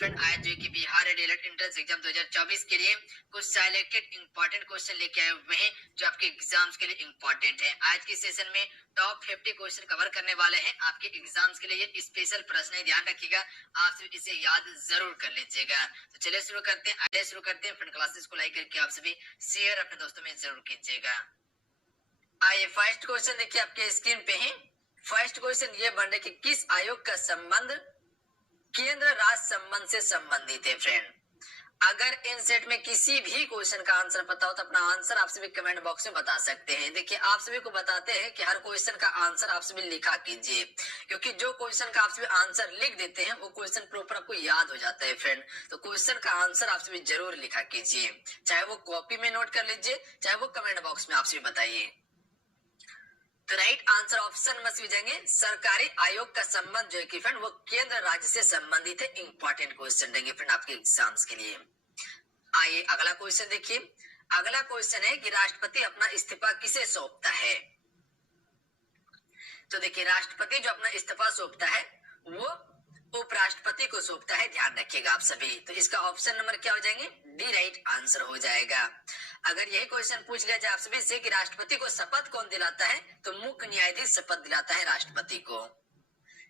Friend आज जो कि बिहार डीएलएड एंट्रेंस एग्जाम 2024 के लिए कुछ सिलेक्टेड इंपॉर्टेंट क्वेश्चन लेके आए हुए हैं जो आपके एग्जाम्स के लिए इंपॉर्टेंट है। आज के सेशन में टॉप 50 क्वेश्चन कवर करने वाले हैं आपके एग्जाम्स के लिए। ये स्पेशल प्रश्न है, ध्यान रखिएगा, आप सभी इसे याद जरूर कर लीजिएगा। तो चलिए शुरू करते हैं। फ्रेंड क्लासेस को लाइक करके आप सभी शेयर अपने दोस्तों में जरूर कीजिएगा। आइए फर्स्ट क्वेश्चन देखिए आपके स्क्रीन पे है। फर्स्ट क्वेश्चन ये बन रहा है कि किस आयोग का संबंध केंद्र राज्य संबंध से संबंधित है। फ्रेंड अगर इन सेट में किसी भी क्वेश्चन का आंसर पता हो तो अपना आंसर आप सभी कमेंट बॉक्स में बता सकते हैं। देखिए आप सभी को बताते हैं कि हर क्वेश्चन का आंसर आप सभी लिखा कीजिए, क्योंकि जो क्वेश्चन का आप सभी आंसर लिख देते हैं वो क्वेश्चन प्रॉपर आपको याद हो जाता है। फ्रेंड तो क्वेश्चन का आंसर आप सभी जरूर लिखा कीजिए, चाहे वो कॉपी में नोट कर लीजिए, चाहे वो कमेंट बॉक्स में आप सभी बताइए। तो राइट आंसर ऑप्शन में हो जाएंगे सरकारी आयोग का संबंध जो है कि फ्रेंड वो केंद्र राज्य से संबंधित है। इंपॉर्टेंट क्वेश्चन देंगे फ्रेंड आपके एग्जाम्स के लिए। आइए अगला क्वेश्चन देखिए। अगला क्वेश्चन है कि राष्ट्रपति अपना इस्तीफा किसे सौंपता है। तो देखिए राष्ट्रपति जो अपना इस्तीफा सौंपता है वो उपराष्ट्रपति को सौंपता है, ध्यान रखिएगा आप सभी। तो इसका ऑप्शन नंबर क्या हो जाएंगे, डी राइट आंसर हो जाएगा। अगर यही क्वेश्चन पूछ लिया जाए आप सभी से कि राष्ट्रपति को शपथ कौन दिलाता है, तो मुख्य न्यायाधीश शपथ दिलाता है राष्ट्रपति को।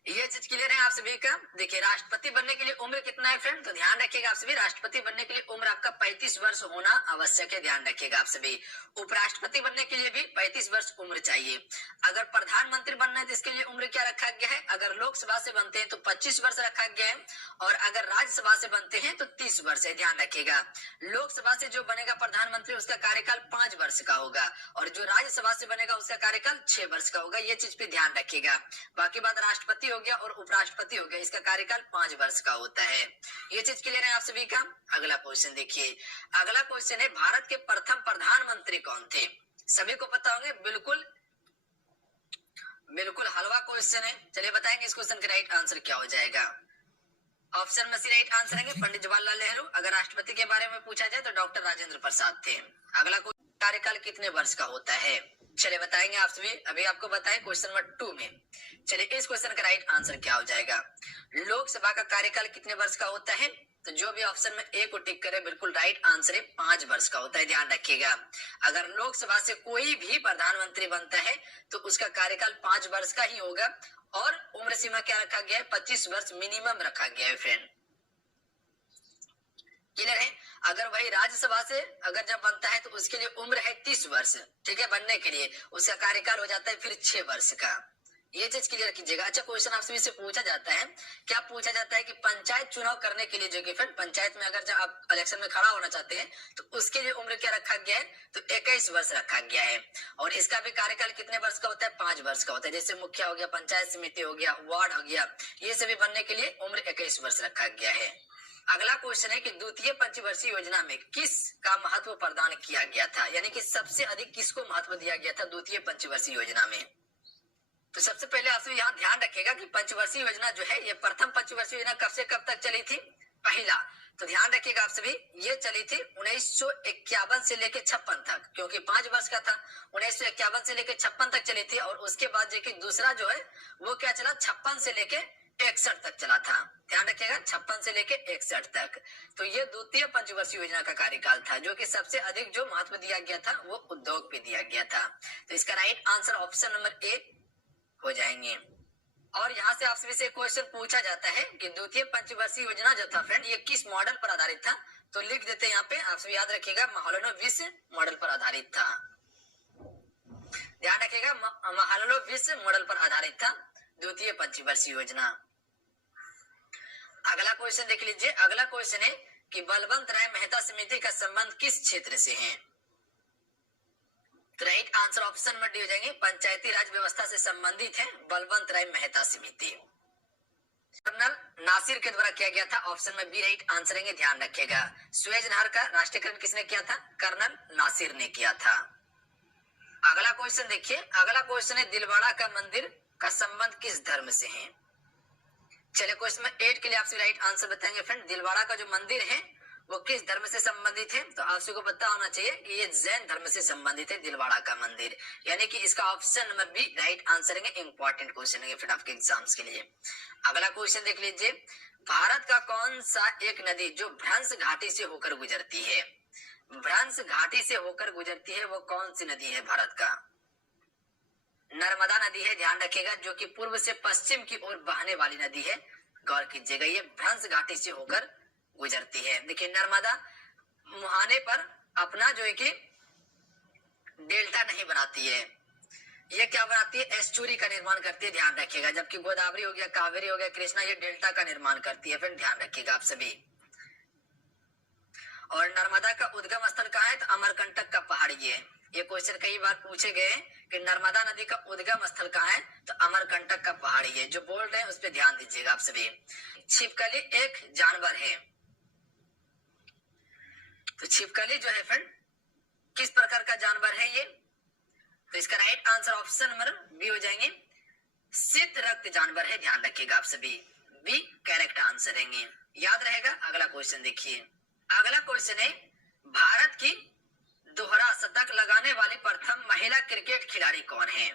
ये चीज क्लियर है आप सभी का। देखिए राष्ट्रपति बनने के लिए उम्र कितना है फ्रेंड, तो ध्यान रखिएगा आप सभी, राष्ट्रपति बनने के लिए उम्र आपका 35 वर्ष होना आवश्यक है, ध्यान रखिएगा आप सभी। उपराष्ट्रपति बनने के लिए भी 35 वर्ष उम्र चाहिए। अगर प्रधानमंत्री बनना है तो इसके लिए उम्र क्या रखा गया है, अगर लोकसभा से बनते हैं तो 25 वर्ष रखा गया है, और अगर राज्यसभा से बनते हैं तो 30 वर्ष है, ध्यान रखिएगा। लोकसभा से जो बनेगा प्रधानमंत्री उसका कार्यकाल 5 वर्ष का होगा, और जो राज्यसभा से बनेगा उसका कार्यकाल 6 वर्ष का होगा। ये चीज पे ध्यान रखिएगा। बाकी बात राष्ट्रपति हो गया और उपराष्ट्रपति हो गया, इसका कार्यकाल 5 वर्ष का होता है। ये चीज क्लियर है आप सभी का। अगला क्वेश्चन देखिए। अगला क्वेश्चन है भारत के प्रथम प्रधानमंत्री कौन थे। सभी को पता होंगे, बिल्कुल बिल्कुल हलवा क्वेश्चन है। चलिए बताएंगे इस क्वेश्चन का राइट आंसर क्या हो जाएगा। ऑप्शन में सी राइट आंसर है पंडित जवाहरलाल नेहरू। अगर राष्ट्रपति के बारे में पूछा जाए तो डॉक्टर राजेंद्र प्रसाद थे। अगला कार्यकाल कितने वर्ष का होता है, चलिए बताएंगे आप सभी। अभी आपको बताएं क्वेश्चन नंबर 2 में। चलिए इस क्वेश्चन का राइट आंसर क्या हो जाएगा। लोकसभा का कार्यकाल कितने वर्ष का होता है, तो जो भी ऑप्शन में ए को टिक करे बिल्कुल राइट आंसर है 5 वर्ष का होता है, ध्यान रखिएगा। अगर लोकसभा से कोई भी प्रधानमंत्री बनता है तो उसका कार्यकाल 5 वर्ष का ही होगा, और उम्र सीमा क्या रखा गया है, 25 वर्ष मिनिमम रखा गया है। फ्रेंड क्लियर है। अगर वही राज्यसभा से अगर जब बनता है तो उसके लिए उम्र है 30 वर्ष, ठीक है, बनने के लिए उसका कार्यकाल हो जाता है फिर 6 वर्ष का। ये चीज क्लियर कीजिएगा। अच्छा क्वेश्चन आपसे से पूछा जाता है, क्या पूछा जाता है कि पंचायत चुनाव करने के लिए जो कि फ्रेंड पंचायत में अगर जब आप इलेक्शन में खड़ा होना चाहते हैं तो उसके लिए उम्र क्या रखा गया है, तो 21 वर्ष रखा गया है, और इसका भी कार्यकाल कितने वर्ष का होता है, 5 वर्ष का होता है। जैसे मुखिया हो गया, पंचायत समिति हो गया, वार्ड हो गया, ये सभी बनने के लिए उम्र 21 वर्ष रखा गया है। अगला क्वेश्चन है कि द्वितीय पंचवर्षीय योजना में किस का महत्व प्रदान किया गया था, यानी कि सबसे अधिक किसको महत्व दिया गया था द्वितीय पंचवर्षीय योजना में। तो सबसे पहले आप यहाँ ध्यान रखिएगा कि पंचवर्षीय योजना जो है ये प्रथम पंचवर्षीय योजना कब से कब तक चली थी, पहला तो ध्यान रखिएगा आप सभी, ये चली थी 1951 से लेके 56 तक, क्योंकि 5 वर्ष का था। 1951 से लेके 56 तक चली थी, और उसके बाद जो दूसरा जो है वो क्या चला, 56 से लेके 61 तक चला था, ध्यान रखिएगा, 56 से लेके 61 तक। तो ये द्वितीय पंचवर्षीय योजना का कार्यकाल था, जो कि सबसे अधिक जो महत्व दिया गया था वो उद्योग पे दिया गया था। तो इसका right answer option number A हो जाएंगे। और यहाँ से आपसे से क्वेश्चन पूछा जाता है कि द्वितीय पंचवर्षीय योजना जो था फ्रेंड ये किस मॉडल पर आधारित था, तो लिख देते हैं यहाँ पे, आप सभी याद रखिएगा, महालनोबिस मॉडल पर आधारित था। ध्यान रखिएगा, महालनोबिस मॉडल पर आधारित था द्वितीय पंचवर्षीय योजना। अगला क्वेश्चन देख लीजिए। अगला क्वेश्चन है कि बलवंत राय मेहता समिति का संबंध किस क्षेत्र से है, तो राइट आंसर ऑप्शन में डी हो जाएंगे, पंचायती राज व्यवस्था से संबंधित है बलवंत राय मेहता समिति। कर्नल नासिर के द्वारा किया गया था, ऑप्शन में बी राइट आंसर है, ध्यान रखिएगा। सुएज नहर का राष्ट्रीयकरण किसने किया था, कर्नल नासिर ने किया था। अगला क्वेश्चन देखिए। अगला क्वेश्चन है दिलवाड़ा का मंदिर का संबंध किस धर्म से है। चलिए क्वेश्चन में 8 के लिए आपसे राइट आंसर बताएंगे फ्रेंड। दिलवाड़ा का जो मंदिर है वो किस धर्म से संबंधित है? तो आप सबको पता होना चाहिए कि ये जैन धर्म से संबंधित है, दिलवाड़ा का मंदिर। यानी कि इसका option number B right answer है। इंपॉर्टेंट क्वेश्चन है फिर आपके एग्जाम्स के लिए। अगला क्वेश्चन देख लीजिए, भारत का कौन सा एक नदी जो भ्रंश घाटी से होकर गुजरती है? भ्रंश घाटी से होकर गुजरती है, वो कौन सी नदी है भारत का? नर्मदा नदी है, ध्यान रखिएगा, जो कि पूर्व से पश्चिम की ओर बहने वाली नदी है। गौर कीजिएगा, ये भ्रंश घाटी से होकर गुजरती है। देखिए नर्मदा मुहाने पर अपना जो है कि डेल्टा नहीं बनाती है, ये क्या बनाती है? एस्चुरी का निर्माण करती है, ध्यान रखिएगा। जबकि गोदावरी हो गया, कावेरी हो गया, कृष्णा, ये डेल्टा का निर्माण करती है, फिर ध्यान रखिएगा आप सभी। और नर्मदा का उद्गम स्थल कहाँ है? तो अमरकंटक का पहाड़। ये क्वेश्चन कई बार पूछे गए कि नर्मदा नदी का उद्गम स्थल कहाँ है? तो अमरकंटक का पहाड़। ये जो बोल रहे हैं उस पर ध्यान दीजिएगा आप सभी। छिपकली एक जानवर है, तो छिपकली जो है फ्रेंड किस प्रकार का जानवर है ये? तो इसका right answer option number B हो जाएंगे, शीत रक्त जानवर है, ध्यान रखिएगा आप सभी। बी करेक्ट आंसर रहेंगे, याद रहेगा। अगला क्वेश्चन देखिए, अगला क्वेश्चन है, भारत की दोहरा शतक लगाने वाली प्रथम महिला क्रिकेट खिलाड़ी कौन है?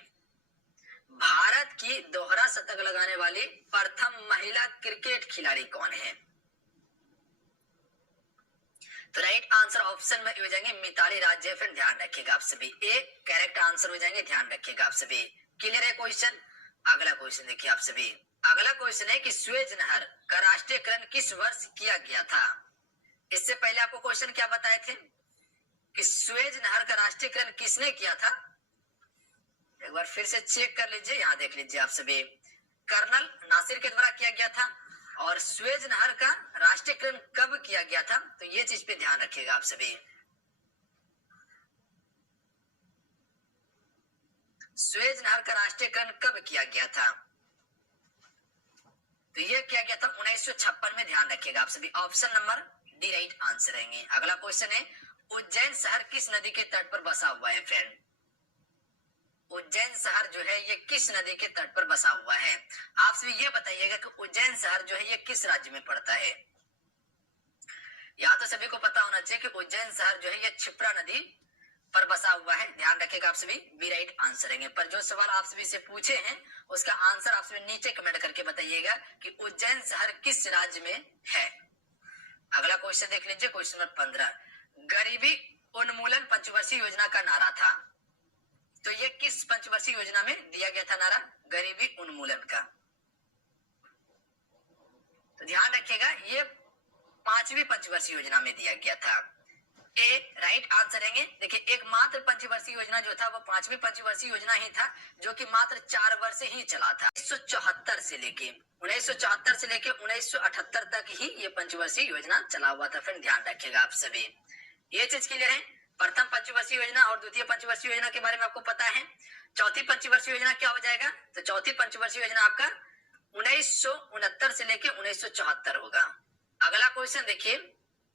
भारत की दोहरा शतक लगाने वाली प्रथम महिला क्रिकेट खिलाड़ी कौन है? तो राइट आंसर ऑप्शन में हो जाएंगे मिताली राज। फिर ध्यान रखिएगा आप सभी, ए करेक्ट आंसर हो जाएंगे, ध्यान रखिएगा आप सभी। क्लियर है क्वेश्चन? अगला क्वेश्चन देखिए आप सभी। अगला क्वेश्चन है कि सुएज नहर का राष्ट्रीयकरण किस वर्ष किया गया था? इससे पहले आपको क्वेश्चन क्या बताए थे कि सुएज नहर का राष्ट्रीयकरण किसने किया था? एक बार फिर से चेक कर लीजिए, यहाँ देख लीजिए आप सभी। कर्नल नासिर के द्वारा किया गया था। और सुएज नहर का राष्ट्रीयकरण कब किया गया था? तो ये चीज पे ध्यान रखिएगा आप सभी। सुएज नहर का राष्ट्रीयकरण कब किया गया था? तो ये किया गया था 1956 में, ध्यान रखिएगा आप सभी। Option number D right answer रहेंगे। अगला क्वेश्चन है, उज्जैन शहर किस नदी के तट पर बसा हुआ है फ्रेंड? उज्जैन शहर जो है ये किस नदी के तट पर बसा हुआ है? आप सभी ये बताइएगा कि उज्जैन शहर जो है ये किस राज्य में पड़ता है? यहाँ तो सभी को पता होना चाहिए कि उज्जैन शहर जो है ये क्षिप्रा नदी पर बसा हुआ है, ध्यान रखिएगा आप सभी। बी राइट आंसर रहेंगे। पर जो सवाल आप सभी से पूछे हैं उसका आंसर आप सभी नीचे कमेंट करके बताइएगा कि उज्जैन शहर किस राज्य में है। अगला क्वेश्चन देख लीजिए, क्वेश्चन नंबर 15, गरीबी उन्मूलन पंचवर्षीय योजना का नारा था, तो ये किस पंचवर्षीय योजना में दिया गया था नारा गरीबी उन्मूलन का? तो ध्यान रखिएगा, ये 5वीं पंचवर्षीय योजना में दिया गया था। ए राइट आंसर रहेंगे। देखिए एकमात्र पंचवर्षीय योजना जो था वो 5वीं पंचवर्षीय योजना ही था, जो कि मात्र 4 वर्ष ही चला था। 1974 से लेके 1978 तक ही ये पंचवर्षीय योजना चला हुआ था। फिर ध्यान रखिएगा आप सभी, ये चीज क्लियर है। प्रथम पंचवर्षीय योजना और द्वितीय पंचवर्षीय योजना के बारे में आपको पता है। चौथी पंचवर्षीय योजना क्या हो जाएगा? तो चौथी पंचवर्षीय योजना आपका 1969 से लेके 1974 होगा। अगला क्वेश्चन देखिए,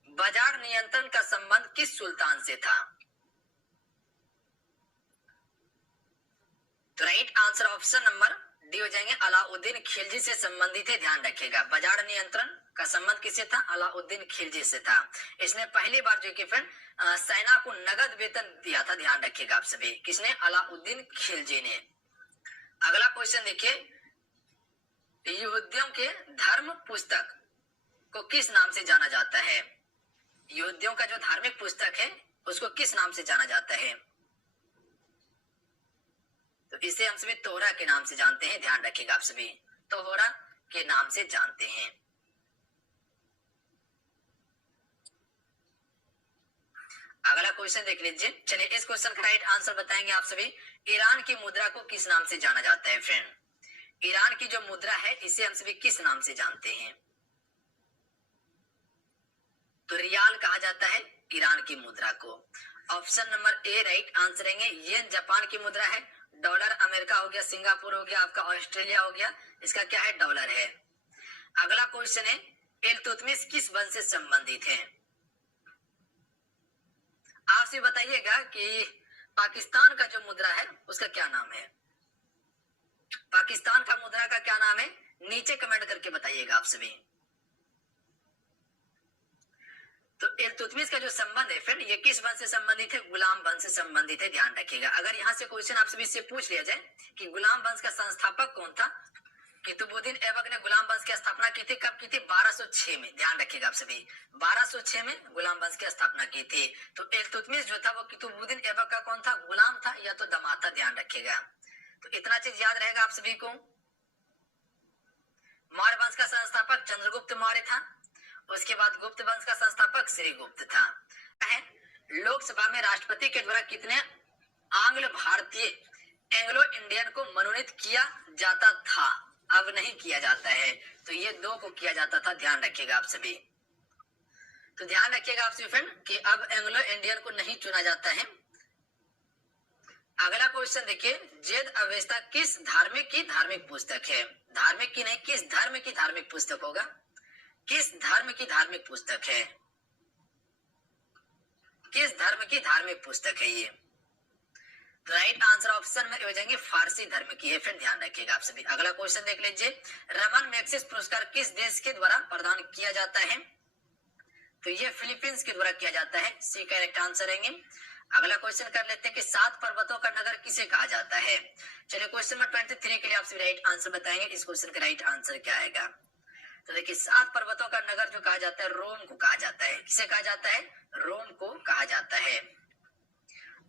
बाजार नियंत्रण का संबंध किस सुल्तान से था? तो right answer option number D हो जाएंगे, अलाउद्दीन खिलजी से संबंधित है, ध्यान रखिएगा। बाजार नियंत्रण का संबंध किससे था? अलाउद्दीन खिलजी से था। इसने पहली बार जो कि फ्रेंड सेना को नगद वेतन दिया था, ध्यान रखिएगा आप सभी। किसने? अलाउद्दीन खिलजी ने। अगला क्वेश्चन देखिए, यहूदियों के धर्म पुस्तक को किस नाम से जाना जाता है? यहूदियों का जो धार्मिक पुस्तक है उसको किस नाम से जाना जाता है? तो इसे हम सभी तोहरा के नाम से जानते हैं, ध्यान रखिएगा आप सभी। तोहरा के नाम से जानते हैं। अगला क्वेश्चन देख लीजिए। चलिए इस क्वेश्चन का राइट आंसर बताएंगे आप सभी। ईरान की मुद्रा को किस नाम से जाना जाता है फ्रेंड? ईरान की जो मुद्रा है इसे हम सभी किस नाम से जानते हैं? तो रियाल कहा जाता है ईरान की मुद्रा को। Option number A right answer रहेंगे। येन जापान की मुद्रा है, डॉलर अमेरिका हो गया, सिंगापुर हो गया, आपका ऑस्ट्रेलिया हो गया, इसका क्या है? डॉलर है। अगला क्वेश्चन है, इल्तुतमिश किस वंश से संबंधित है? आपसे बताइएगा कि पाकिस्तान का जो मुद्रा है उसका क्या नाम है? पाकिस्तान का मुद्रा का क्या नाम है? नीचे कमेंट करके बताइएगा आप सभी। तो इल्तुतमिश का जो संबंध है फ्रेंड, ये किस वंश से संबंधित है? गुलाम वंश से संबंधित है, ध्यान रखिएगा। अगर यहाँ से क्वेश्चन आपसे इससे पूछ लिया जाए कि गुलाम वंश का संस्थापक कौन था, कुतुबुद्दीन ऐबक ने गुलाम वंश की स्थापना की थी। कब की थी? 1206 में, ध्यान रखिएगा आप सभी, 1206 में गुलाम वंश की स्थापना की थी। तो इल्तुतमिश जो था वो कुतुबुद्दीन ऐबक का कौन था? गुलाम था या तो दामाद था, ध्यान रखिएगा। तो इतना चीज याद रहेगा आप सभी को। मौर्य वंश का संस्थापक चंद्रगुप्त मौर्य था। उसके बाद गुप्त वंश का संस्थापक श्रीगुप्त था। लोकसभा में राष्ट्रपति के द्वारा कितने आंग्ल भारतीय एंग्लो इंडियन को मनोनीत किया जाता था? अब नहीं किया जाता है, तो ये 2 को किया जाता था, ध्यान रखिएगा आप सभी। तो ध्यान रखिएगा आप सभी फ्रेंड कि अब एंग्लो इंडियन को नहीं चुना जाता है। अगला क्वेश्चन देखिए, जेद अवेस्ता किस धार्मिक की धार्मिक पुस्तक है? धार्मिक की नहीं, किस धर्म की धार्मिक पुस्तक होगा? किस धर्म की धार्मिक पुस्तक है? किस धर्म की धार्मिक पुस्तक है ये? तो राइट आंसर ऑप्शन में हो जाएंगे फारसी धर्म की है, फिर ध्यान रखिएगा आप सभी। अगला क्वेश्चन देख लीजिए, रमन मैग्सेसे पुरस्कार किस देश के द्वारा प्रदान किया जाता है? तो ये फिलीपींस के द्वारा किया जाता है, सी करेक्ट आंसर रहेंगे। अगला क्वेश्चन कर लेते हैं कि 7 पर्वतों का नगर किसे कहा जाता है? चलिए क्वेश्चन नंबर 23 के लिए आपसे राइट आंसर बताएंगे। इस क्वेश्चन का राइट आंसर क्या आएगा? तो देखिए 7 पर्वतों का नगर जो कहा जाता है, रोम को कहा जाता है। किसे कहा जाता है? रोम को कहा जाता है।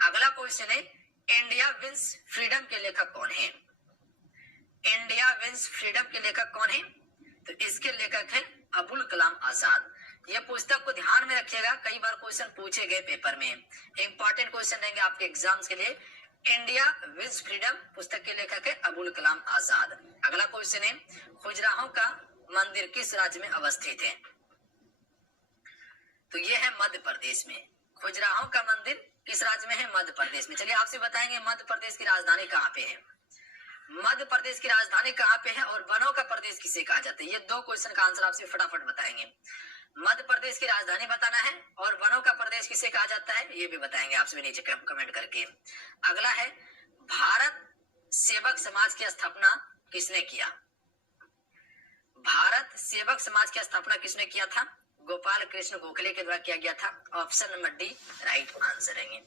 अगला क्वेश्चन है, इंडिया विंस फ्रीडम के लेखक कौन है? इंडिया विंस फ्रीडम के लेखक कौन है? तो इसके लेखक है अबुल कलाम आजाद। ये पुस्तक को ध्यान में रखिएगा, कई बार क्वेश्चन पूछे गए पेपर में, इंपॉर्टेंट क्वेश्चन रहेंगे आपके एग्जाम्स के लिए। इंडिया विंस फ्रीडम पुस्तक के लेखक है अबुल कलाम आजाद। अगला क्वेश्चन है, खुजराहो का मंदिर किस राज्य में अवस्थित है? तो ये है मध्य प्रदेश में। खुजराहो का मंदिर किस राज्य में है? मध्य प्रदेश में। चलिए आपसे बताएंगे मध्य प्रदेश की राजधानी कहाँ पे है? मध्य प्रदेश की राजधानी कहाँ पे है और वनों का प्रदेश किसे कहा जाता है? ये 2 क्वेश्चन का आंसर आपसे फटाफट बताएंगे। मध्य प्रदेश की राजधानी बताना है और वनों का प्रदेश किसे कहा जाता है ये भी बताएंगे आपसे नीचे कमेंट करके। अगला है, भारत सेवक समाज की स्थापना किसने किया? भारत सेवक समाज की स्थापना किसने किया था? गोपाल कृष्ण गोखले के द्वारा किया गया था। Option number D right answer रहेंगे।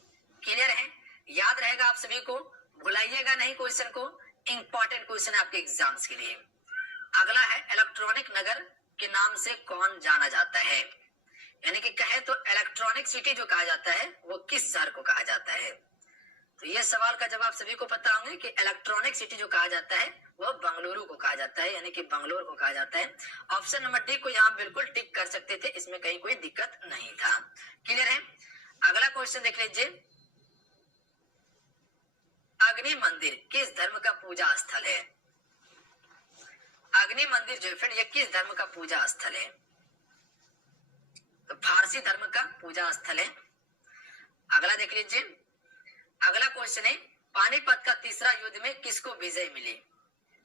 क्लियर है? याद रहेगा आप सभी को, भुलाइएगा नहीं क्वेश्चन को, इंपॉर्टेंट क्वेश्चन है आपके एग्जाम्स के लिए। अगला है, इलेक्ट्रॉनिक नगर के नाम से कौन जाना जाता है? यानी कि कहे तो इलेक्ट्रॉनिक सिटी जो कहा जाता है वो किस शहर को कहा जाता है? तो ये सवाल का जवाब सभी को पता होंगे कि इलेक्ट्रॉनिक सिटी जो कहा जाता है वो बंगलुरु को कहा जाता है, यानी कि बंगलोर को कहा जाता है। ऑप्शन नंबर डी को यहाँ बिल्कुल टिक कर सकते थे, इसमें कहीं कोई दिक्कत नहीं था। क्लियर है? अगला क्वेश्चन देख लीजिए, अग्नि मंदिर किस धर्म का पूजा स्थल है? अग्नि मंदिर जो फ्रेंड ये किस धर्म का पूजा स्थल है? तो फारसी धर्म का पूजा स्थल है। अगला देख लीजिए, अगला क्वेश्चन है, पानीपत का तीसरा युद्ध में किसको विजय मिली?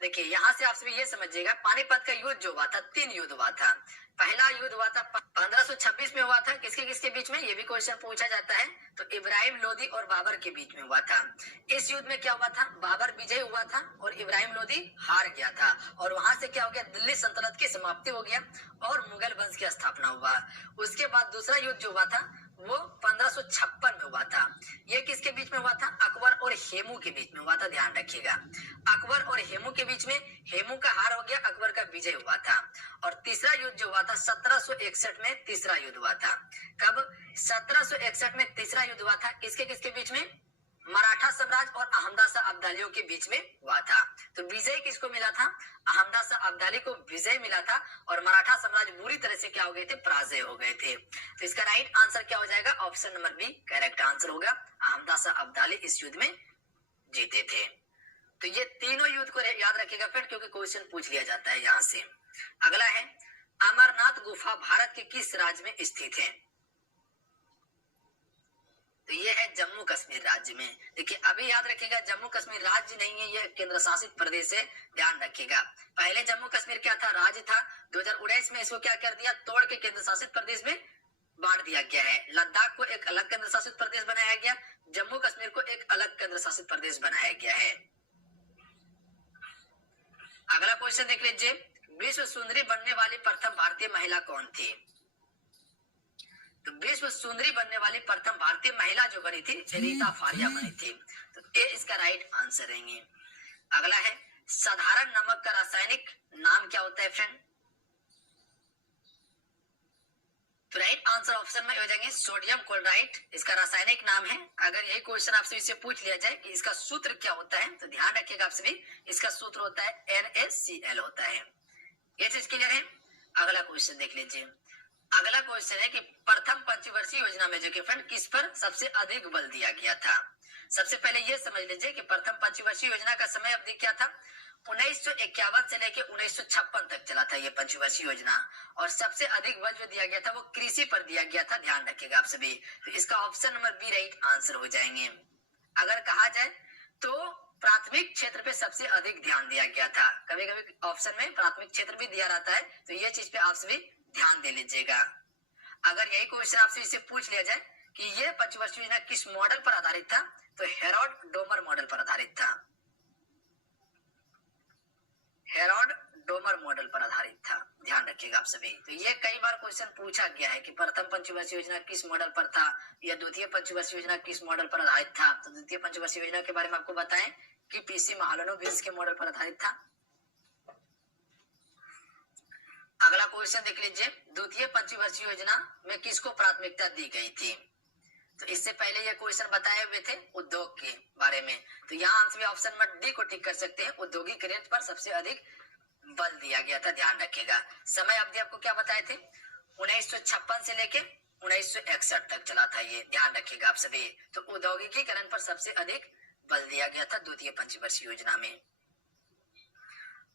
देखिए यहाँ से आप सभी ये समझिएगा, पानीपत का युद्ध जो हुआ था 3 युद्ध हुआ था। पहला युद्ध हुआ था 1526 में हुआ था, किसके किसके बीच में ये भी क्वेश्चन पूछा जाता है, तो इब्राहिम लोदी और बाबर के बीच में हुआ था। इस युद्ध में क्या हुआ था? बाबर विजय हुआ था और इब्राहिम लोदी हार गया था, और वहां से क्या हो गया? दिल्ली सल्तनत की समाप्ति हो गया और मुगल वंश की स्थापना हुआ। उसके बाद दूसरा युद्ध जो हुआ था वो 1556 में हुआ था। ये किसके बीच में हुआ था? अकबर और हेमू के बीच में हुआ था, ध्यान रखिएगा। अकबर और हेमू के बीच में हेमू का हार हो गया, अकबर का विजय हुआ था। और तीसरा युद्ध जो हुआ था 1761 में तीसरा युद्ध हुआ था। कब? 1761 में तीसरा युद्ध हुआ था, किसके किसके बीच में? मराठा साम्राज्य और अहमदा शाह अब्दालियों के बीच में हुआ था। तो विजय किसको मिला था? अहमदा शाह अब्दाली को विजय मिला था और मराठा साम्राज्य बुरी तरह से क्या हो गए थे? पराजय हो गए थे। तो इसका राइट आंसर क्या हो जाएगा? Option number B correct answer होगा। अहमदा शाह अब्दाली इस युद्ध में जीते थे। तो ये तीनों युद्ध को याद रखिएगा फ्रेंड, क्योंकि क्वेश्चन पूछ लिया जाता है यहाँ से। अगला है, अमरनाथ गुफा भारत के किस राज्य में स्थित है? तो ये है जम्मू कश्मीर राज्य में। देखिए अभी याद रखिएगा, जम्मू कश्मीर राज्य नहीं है, ये केंद्र शासित प्रदेश है, ध्यान रखिएगा। पहले जम्मू कश्मीर क्या था? राज्य था। 2019 में इसको क्या कर दिया? तोड़ के केंद्र शासित प्रदेश में बांट दिया गया है। लद्दाख को एक अलग केंद्र शासित प्रदेश बनाया गया, जम्मू कश्मीर को एक अलग केंद्र शासित प्रदेश बनाया गया है। अगला क्वेश्चन देख लीजिए, विश्व सुंदरी बनने वाली प्रथम भारतीय महिला कौन थी? तो विश्व सुंदरी बनने वाली प्रथम भारतीय महिला जो बनी थी रीता फारिया बनी थी। तो ये इसका राइट आंसर रहेंगे। अगला है साधारण नमक का रासायनिक नाम क्या होता है फ्रेंड? तो राइट आंसर ऑप्शन में हो जाएंगे सोडियम क्लोराइड, इसका रासायनिक नाम है। अगर यही क्वेश्चन आपसे इससे पूछ लिया जाए कि इसका सूत्र क्या होता है तो ध्यान रखिएगा आप सभी, इसका सूत्र होता है NaCl होता है। ये चीज क्लियर है? अगला क्वेश्चन देख लीजिए। अगला क्वेश्चन है कि प्रथम पंचवर्षीय योजना में जो कि फ्रेंड किस पर सबसे अधिक बल दिया गया था? सबसे पहले ये समझ लीजिए कि प्रथम पंचवर्षीय योजना का समय अवधि क्या था? 1951 से लेकर 1956 तक चला था ये पंचवर्षीय योजना, और सबसे अधिक बल जो दिया गया था वो कृषि पर दिया गया था। ध्यान रखिएगा आप सभी। तो इसका option number B right answer हो जाएंगे। अगर कहा जाए तो प्राथमिक क्षेत्र पे सबसे अधिक ध्यान दिया गया था। कभी कभी ऑप्शन में प्राथमिक क्षेत्र भी दिया रहता है, तो ये चीज पे आप सभी ध्यान दे लीजिएगा। अगर यही क्वेश्चन आपसे इसे पूछ लिया जाए कि ये पंचवर्षीय योजना किस मॉडल पर आधारित था, तो हेरोल्ड डोमर मॉडल पर आधारित था। हेरोल्ड डोमर मॉडल पर आधारित था। ध्यान रखिएगा आप सभी। तो ये कई बार क्वेश्चन पूछा गया है कि प्रथम पंचवर्षीय योजना किस मॉडल पर था या द्वितीय पंचवर्षीय योजना किस मॉडल पर आधारित था। तो द्वितीय पंचवर्षीय योजना के बारे में आपको बताएं कि पीसी महालनोबिस के मॉडल पर आधारित था। अगला क्वेश्चन देख लीजिए। द्वितीय पंचवर्षीय योजना में किसको प्राथमिकता दी गई थी? तो इससे पहले ये क्वेश्चन बताए हुए थे उद्योग के बारे में। तो यहाँ हम सभी ऑप्शन नंबर डी को टिक कर सकते हैं, औद्योगिकरण पर सबसे अधिक बल दिया गया था। ध्यान रखिएगा। समय अवधि आपको क्या बताए थे? 1956 से लेके 1961 तक चला था ये। ध्यान रखिएगा आप सभी। तो औद्योगिकीकरण पर सबसे अधिक बल दिया गया था द्वितीय पंचवर्षीय योजना में।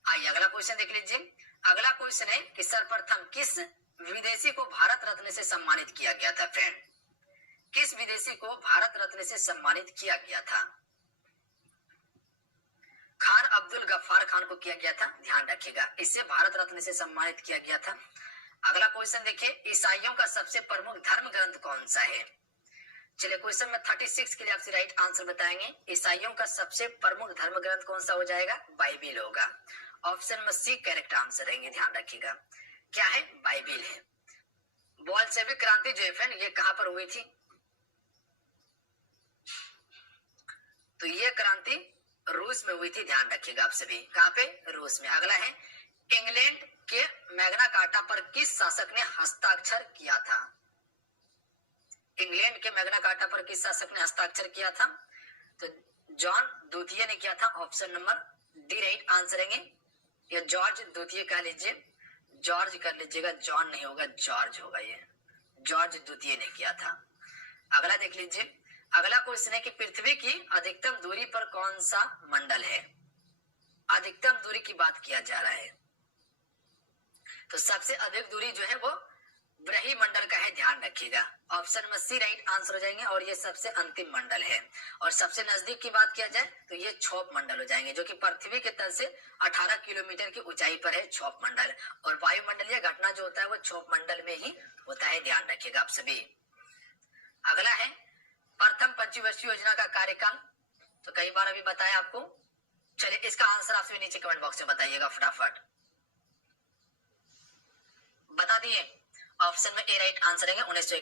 आइए अगला क्वेश्चन देख लीजिए। अगला क्वेश्चन है कि सर्वप्रथम किस विदेशी को भारत रत्न से सम्मानित किया गया था फ्रेंड? किस विदेशी को भारत रत्न से सम्मानित किया गया था? खान अब्दुल गफ्फार खान को किया गया था। ध्यान रखिएगा, इससे भारत रत्न से सम्मानित किया गया था। अगला क्वेश्चन देखिए। ईसाइयों का सबसे प्रमुख धर्म ग्रंथ कौन सा है? चलिए क्वेश्चन में 36 के लिए आपसे राइट आंसर बताएंगे। ईसाइयों का सबसे प्रमुख धर्म ग्रंथ कौन सा हो जाएगा? बाइबिल होगा। ऑप्शन में सी करेक्ट आंसर रहेंगे। ध्यान रखिएगा, क्या है? बाइबिल है। बोल्शेविक क्रांति जो है फ्रेंड ये कहां पर हुई थी? तो ये क्रांति रूस में हुई थी। ध्यान रखिएगा आप सभी। कहां पे? रूस में। अगला है इंग्लैंड के मैग्ना कार्टा पर किस शासक ने हस्ताक्षर किया था? इंग्लैंड के मैग्ना कार्टा पर किस शासक ने हस्ताक्षर किया था? तो जॉन द्वितीय ने किया था। Option number D right answer रहेंगे। या जॉर्ज द्वितीय कह लीजिए, जॉर्ज कर लीजिएगा, जॉन नहीं होगा, जॉर्ज होगा। ये जॉर्ज द्वितीय ने किया था। अगला देख लीजिए। अगला क्वेश्चन है कि पृथ्वी की अधिकतम दूरी पर कौन सा मंडल है? अधिकतम दूरी की बात किया जा रहा है, तो सबसे अधिक दूरी जो है वो ब्रही मंडल का है। ध्यान रखिएगा। ऑप्शन में सी राइट आंसर हो जाएंगे, और ये सबसे अंतिम मंडल है। और सबसे नजदीक की बात किया जाए तो ये क्षोभ मंडल हो जाएंगे, जो कि पृथ्वी के तल से 18 किलोमीटर की ऊंचाई पर है क्षोभ मंडल। और वायुमंडलीय घटना जो होता है वो क्षोभ मंडल में ही होता है। ध्यान रखिएगा आप सभी। अगला है प्रथम पंचवर्षीय योजना का कार्यकाल। तो कई बार अभी बताया आपको। चलिए इसका आंसर आप सभी नीचे कमेंट बॉक्स में बताइएगा फटाफट। बता दिए। ऑप्शन में ए राइट आंसर है 1951।